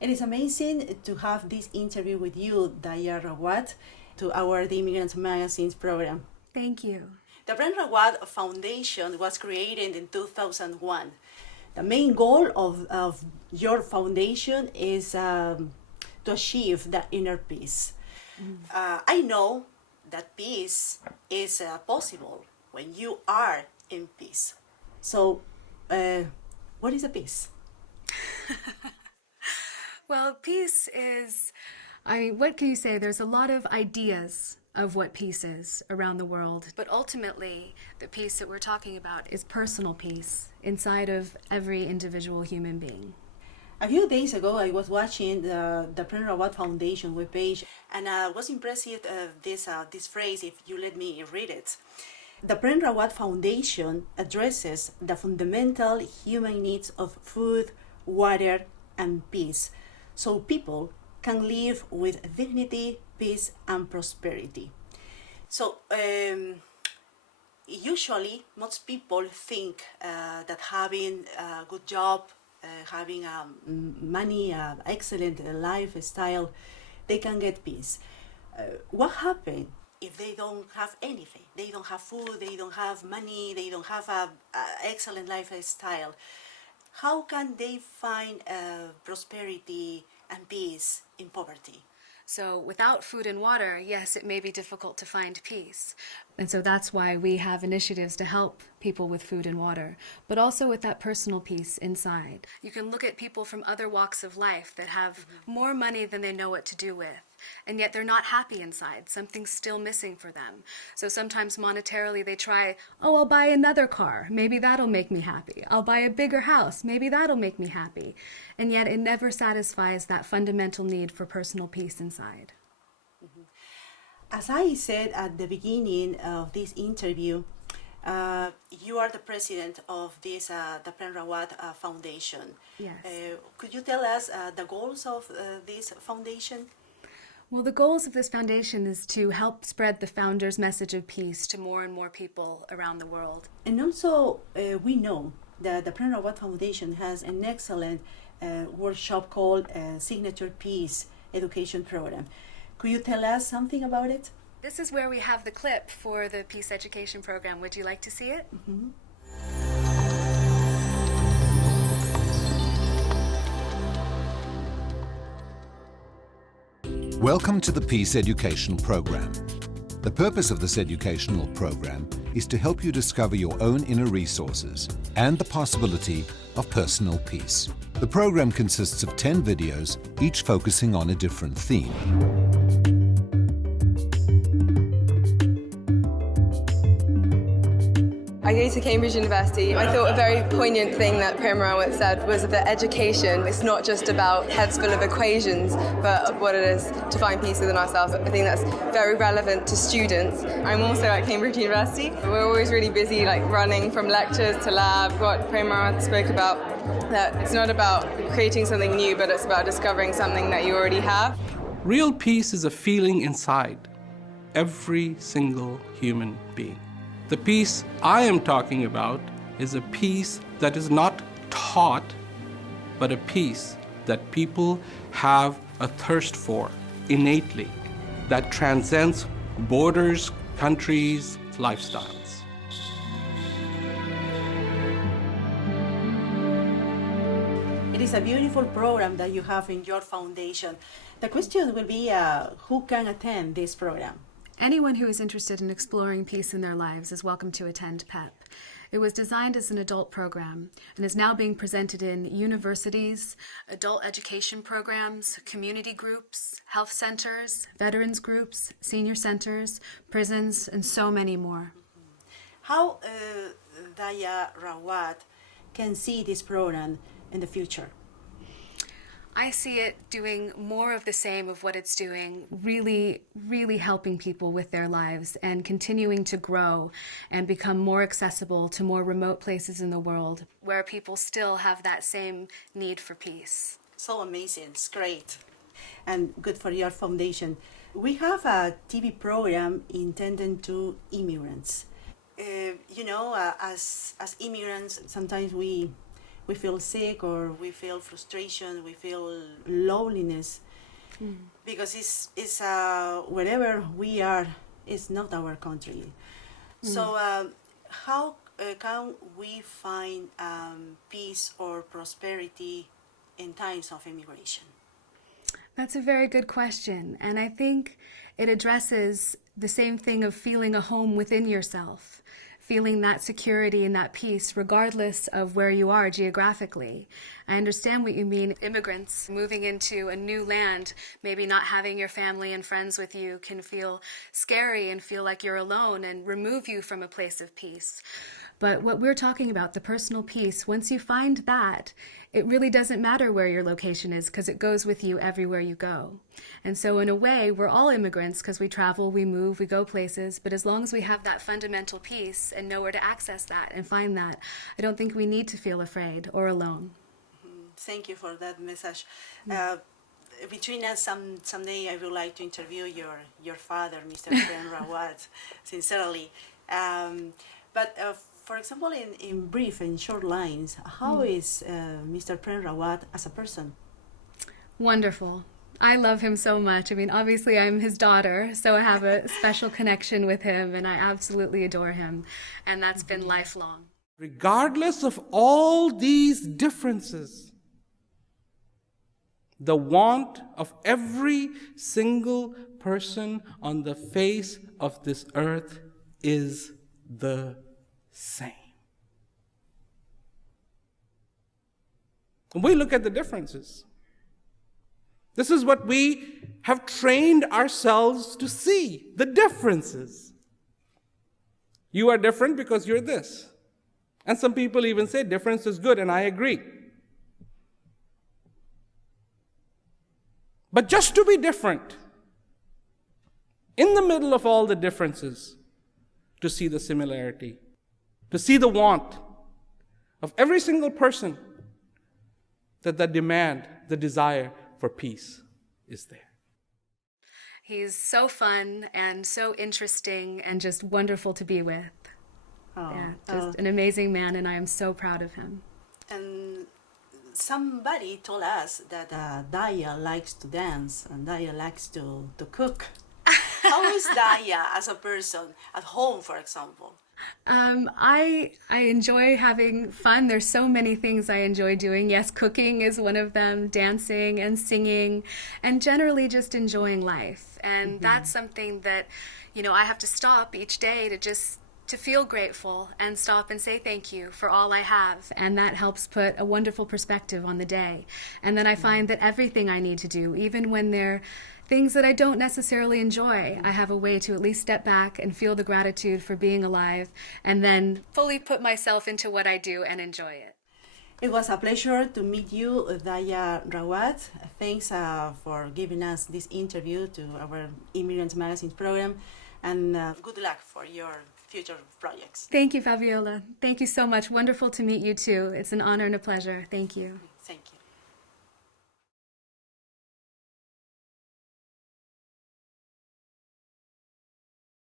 It is amazing to have this interview with you, Daya Rawat, to our The Immigrant Magazines program. Thank you. The Prem Rawat Foundation was created in 2001. The main goal of your foundation is to achieve the inner peace. I know that peace is possible when you are in peace. So, what is a peace? Well, peace is, what can you say? There's a lot of ideas of what peace is around the world. But ultimately, the peace that we're talking about is personal peace inside of every individual human being. A few days ago, I was watching the Prem Rawat Foundation webpage, and I was impressed with this phrase, if you let me read it. The Prem Rawat Foundation addresses the fundamental human needs of food, water, and peace, so people can live with dignity, peace, and prosperity. So, usually, most people think that having a good job, having money, excellent lifestyle, they can get peace. What happens if they don't have anything? They don't have food, they don't have money, they don't have an excellent lifestyle. How can they find prosperity and peace in poverty? So without food and water, yes, it may be difficult to find peace. And so that's why we have initiatives to help people with food and water, but also with that personal peace inside. You can look at people from other walks of life that have more money than they know what to do with, and yet they're not happy inside. Something's still missing for them. So sometimes monetarily they try, I'll buy another car. Maybe that'll make me happy. I'll buy a bigger house. Maybe that'll make me happy. And yet it never satisfies that fundamental need for personal peace inside. As I said at the beginning of this interview, you are the president of this the Prem Rawat Foundation. Yes. Could you tell us the goals of this foundation? Well, the goals of this foundation is to help spread the founder's message of peace to more and more people around the world. And also, we know that the Prem Rawat Foundation has an excellent workshop called Signature Peace Education Program. Could you tell us something about it? This is where we have the clip for the Peace Education Program. Would you like to see it? Mm-hmm. Welcome to the Peace Education Program. The purpose of this educational program is to help you discover your own inner resources and the possibility of personal peace. The program consists of 10 videos, each focusing on a different theme. I go to Cambridge University. I thought a very poignant thing that Prem Rawat said was that education is not just about heads full of equations, but what it is to find peace within ourselves. I think that's very relevant to students. I'm also at Cambridge University. We're always really busy, running from lectures to lab. What Prem Rawat spoke about, that it's not about creating something new, but it's about discovering something that you already have. Real peace is a feeling inside every single human being. The peace I am talking about is a peace that is not taught, but a peace that people have a thirst for innately, that transcends borders, countries, lifestyles. It is a beautiful program that you have in your foundation. The question will be, who can attend this program? Anyone who is interested in exploring peace in their lives is welcome to attend PEP. It was designed as an adult program and is now being presented in universities, adult education programs, community groups, health centers, veterans groups, senior centers, prisons, and so many more. How Daya Rawat can see this program in the future? I see it doing more of the same of what it's doing, really, really helping people with their lives and continuing to grow and become more accessible to more remote places in the world where people still have that same need for peace. So amazing, it's great. And good for your foundation. We have a TV program intended to immigrants. As immigrants, sometimes we we feel sick or we feel frustration, we feel loneliness, because it's wherever we are, it's not our country. So how can we find peace or prosperity in times of immigration? That's a very good question, and I think it addresses the same thing of feeling a home within yourself, feeling that security and that peace regardless of where you are geographically. I understand what you mean. Immigrants moving into a new land, maybe not having your family and friends with you, can feel scary and feel like you're alone and remove you from a place of peace. But what we're talking about, the personal peace, once you find that, it really doesn't matter where your location is because it goes with you everywhere you go. And so in a way, we're all immigrants because we travel, we move, we go places. But as long as we have that fundamental peace and know where to access that and find that, I don't think we need to feel afraid or alone. Thank you for that message. Between us, someday I would like to interview your father, Mr. Prem Rawat, sincerely. But for example, in brief, in short lines, how is Mr. Prem Rawat as a person? Wonderful. I love him so much. I mean, obviously I'm his daughter, so I have a special connection with him, and I absolutely adore him, and that's been lifelong. Regardless of all these differences, the want of every single person on the face of this earth is the same. When we look at the differences, this is what we have trained ourselves to see, the differences. You are different because you're this. And some people even say difference is good, and I agree. But just to be different, in the middle of all the differences, to see the similarity, to see the want of every single person, that the demand, the desire for peace is there. He's so fun and so interesting and just wonderful to be with. Yeah, just an amazing man, and I am so proud of him. And somebody told us that Daya likes to dance and Daya likes to cook. How is Daya as a person at home, for example? I enjoy having fun. There's so many things I enjoy doing. Yes, cooking is one of them, dancing and singing, and generally just enjoying life. And that's something that, I have to stop each day to feel grateful and stop and say thank you for all I have. And that helps put a wonderful perspective on the day. And then I find that everything I need to do, even when they're things that I don't necessarily enjoy, I have a way to at least step back and feel the gratitude for being alive and then fully put myself into what I do and enjoy it. It was a pleasure to meet you, Daya Rawat. Thanks for giving us this interview to our Immigrant Magazine program, and good luck for your future projects. Thank you, Fabiola. Thank you so much. Wonderful to meet you too. It's an honor and a pleasure. Thank you.